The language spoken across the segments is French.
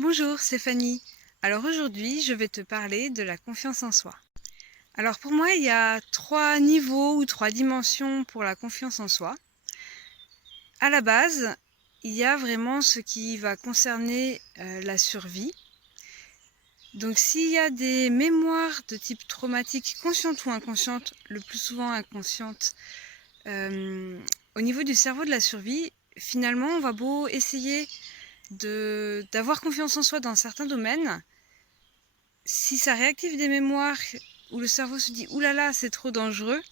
Bonjour, c'est Fanny. Alors aujourd'hui, je vais te parler de la confiance en soi. Alors pour moi, il y a 3 niveaux ou 3 dimensions pour la confiance en soi. À la base, il y a vraiment ce qui va concerner la survie. Donc s'il y a des mémoires de type traumatique, conscientes ou inconscientes, le plus souvent inconscientes, au niveau du cerveau de la survie, finalement, on va beau essayer d'avoir confiance en soi dans certains domaines. Si ça réactive des mémoires où le cerveau se dit « Ouh là là, c'est trop dangereux »,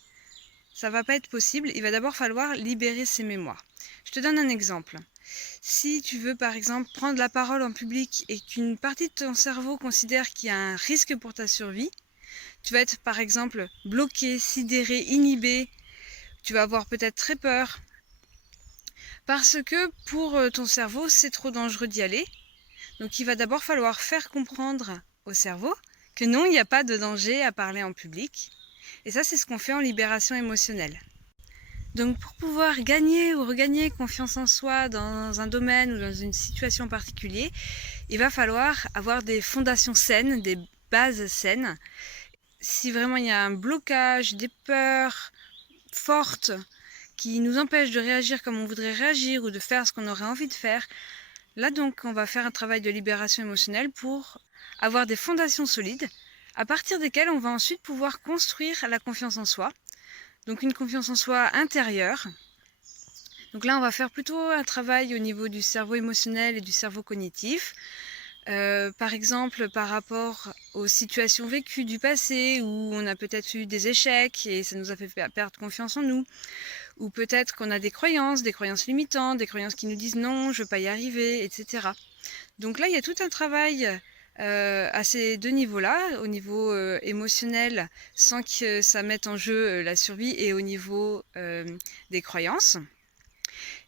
ça va pas être possible. Il va d'abord falloir libérer ces mémoires. Je te donne un exemple. Si tu veux par exemple prendre la parole en public et qu'une partie de ton cerveau considère qu'il y a un risque pour ta survie, tu vas être par exemple bloqué, sidéré, inhibé, tu vas avoir peut-être très peur, parce que pour ton cerveau, c'est trop dangereux d'y aller. Donc il va d'abord falloir faire comprendre au cerveau que non, il n'y a pas de danger à parler en public. Et ça, c'est ce qu'on fait en libération émotionnelle. Donc pour pouvoir gagner ou regagner confiance en soi dans un domaine ou dans une situation particulière, il va falloir avoir des fondations saines, des bases saines. Si vraiment il y a un blocage, des peurs fortes qui nous empêchent de réagir comme on voudrait réagir ou de faire ce qu'on aurait envie de faire, là donc on va faire un travail de libération émotionnelle pour avoir des fondations solides à partir desquelles on va ensuite pouvoir construire la confiance en soi. Donc une confiance en soi intérieure. Donc là on va faire plutôt un travail au niveau du cerveau émotionnel et du cerveau cognitif. Par exemple par rapport aux situations vécues du passé où on a peut-être eu des échecs et ça nous a fait perdre confiance en nous. Ou peut-être qu'on a des croyances limitantes, des croyances qui nous disent non, je ne veux pas y arriver, etc. Donc là, il y a tout un travail à ces deux niveaux-là, au niveau émotionnel, sans que ça mette en jeu la survie, et au niveau des croyances.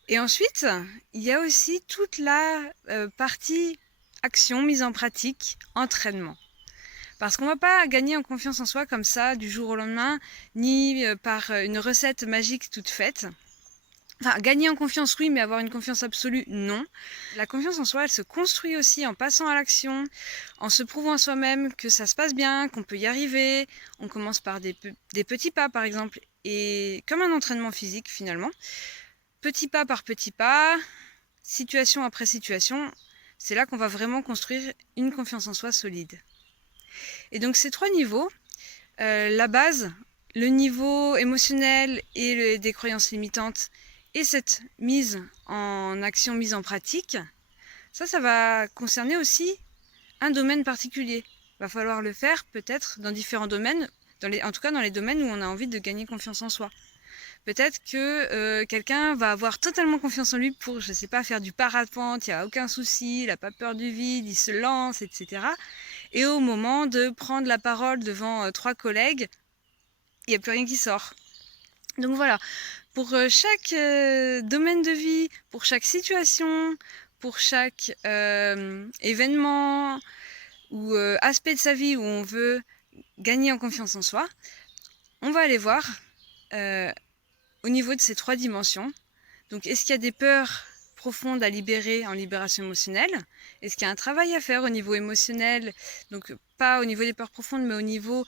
Et ensuite, il y a aussi toute la partie action, mise en pratique, entraînement. Parce qu'on ne va pas gagner en confiance en soi comme ça, du jour au lendemain, ni par une recette magique toute faite. Enfin, gagner en confiance, oui, mais avoir une confiance absolue, non. La confiance en soi, elle se construit aussi en passant à l'action, en se prouvant à soi-même que ça se passe bien, qu'on peut y arriver. On commence par des petits pas, par exemple, et comme un entraînement physique, finalement. Petit pas par petit pas, situation après situation, c'est là qu'on va vraiment construire une confiance en soi solide. Et donc, ces 3 niveaux, la base, le niveau émotionnel et des croyances limitantes, et cette mise en action, mise en pratique, ça va concerner aussi un domaine particulier. Il va falloir le faire peut-être dans différents domaines, en tout cas dans les domaines où on a envie de gagner confiance en soi. Peut-être que quelqu'un va avoir totalement confiance en lui pour, je ne sais pas, faire du parapente, il n'y a aucun souci, il n'a pas peur du vide, il se lance, etc. Et au moment de prendre la parole devant 3 collègues, il n'y a plus rien qui sort. Donc voilà, pour chaque domaine de vie, pour chaque situation, pour chaque événement ou aspect de sa vie où on veut gagner en confiance en soi, on va aller voir au niveau de ces 3 dimensions. Donc est-ce qu'il y a des peurs profondes à libérer en libération émotionnelle? Est-ce qu'il y a un travail à faire au niveau émotionnel? Donc pas au niveau des peurs profondes, mais au niveau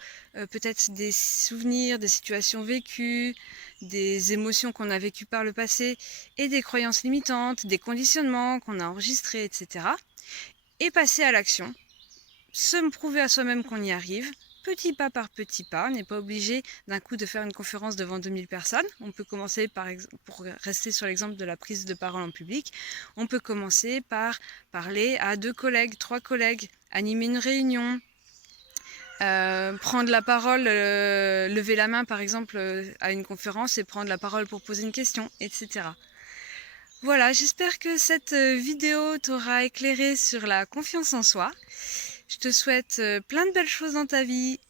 peut-être des souvenirs, des situations vécues, des émotions qu'on a vécues par le passé, et des croyances limitantes, des conditionnements qu'on a enregistrés, etc. Et passer à l'action, se prouver à soi-même qu'on y arrive, petit pas par petit pas. On n'est pas obligé d'un coup de faire une conférence devant 2000 personnes. On peut commencer par pour rester sur l'exemple de la prise de parole en public, on peut commencer par parler à 2 collègues, 3 collègues, animer une réunion, prendre la parole, lever la main par exemple à une conférence et prendre la parole pour poser une question, etc. Voilà, j'espère que cette vidéo t'aura éclairé sur la confiance en soi. Je te souhaite plein de belles choses dans ta vie